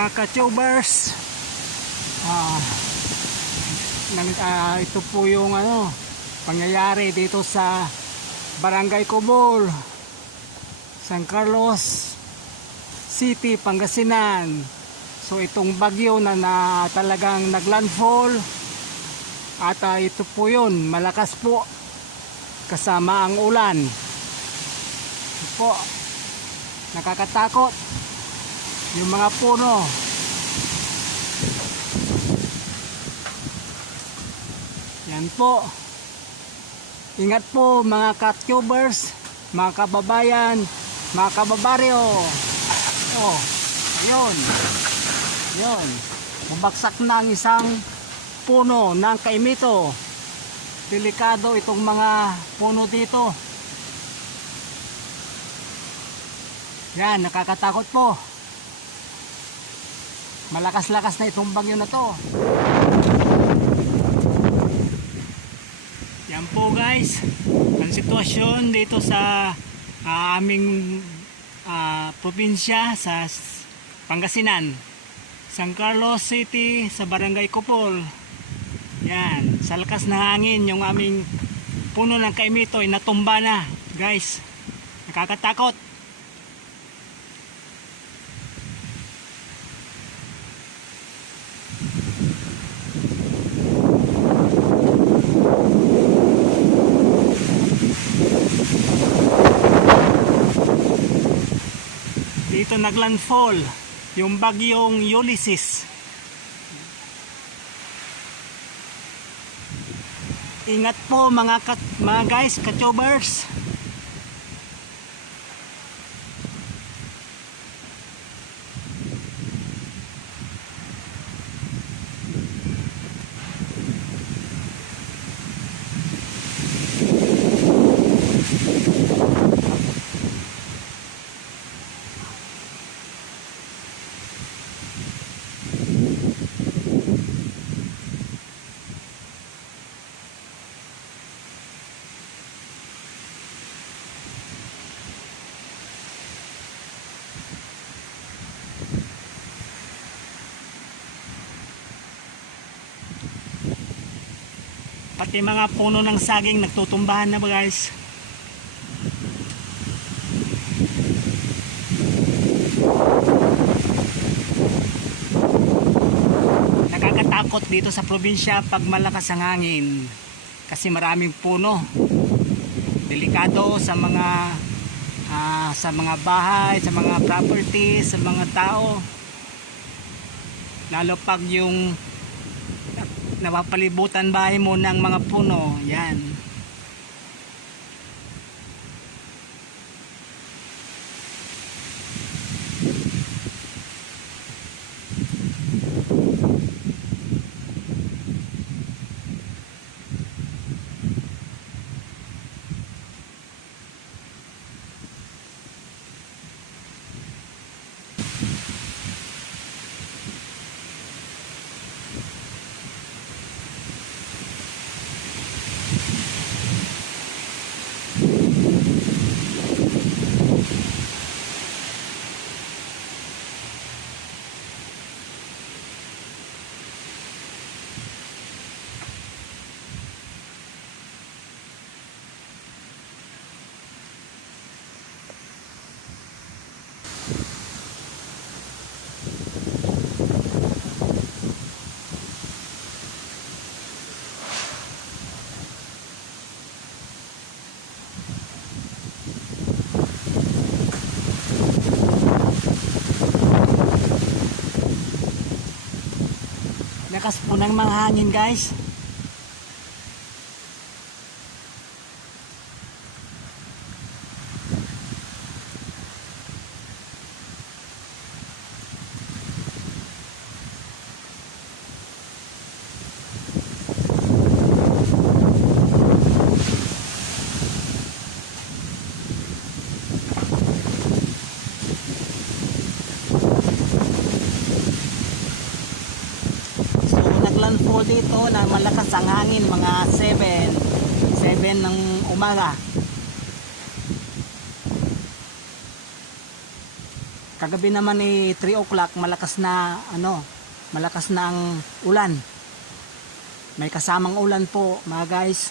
mga ka-tubers, ito po yung pangyayari dito sa Barangay Cobol, San Carlos City, Pangasinan. So itong bagyo na talagang naglandfall at ito po yun, malakas po kasama ang ulan. Ito po, nakakatakot yung mga puno. Yan po, ingat po mga ka-tubers, mga kababayan, mga kababaryo. Oh, ayun, ayun, bumagsak na ang isang puno ng kaimito. Delikado itong mga puno dito. Yan, nakakatakot po. Malakas-lakas na itong bagyo na to. Yan po guys, ang sitwasyon dito sa aming probinsya sa Pangasinan, San Carlos City, sa Barangay Cobol. Yan, sa lakas ng hangin yung aming puno ng kaimito ay natumba na guys. Nakakatakot. Dito naglandfall yung bagyong Ulysses. Ingat po mga guys, ka-tubers. Pati mga puno ng saging nagtutumbahan na ba guys. Nakakatakot dito sa probinsya pag malakas ang hangin. Kasi maraming puno. Delikado sa mga bahay, sa mga properties, sa mga tao. Lalo pag yung napapalibutan bahay mo ng mga puno. Yan. Lakas po ng mga hangin guys. Landfall dito na malakas ang hangin, mga 7 ng umaga. Kagabi naman 3 o'clock malakas na malakas na ang ulan. May kasamang ulan po mga guys.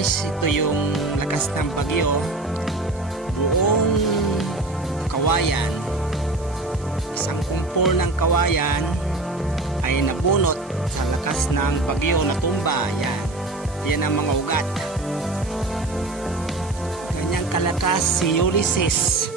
guys, ito yung lakas ng bagyo. Buong kawayan, isang kumpol ng kawayan ay nabunot sa lakas ng bagyo na tumba. Yan ang mga ugat. Ganyang kalakas si Ulysses.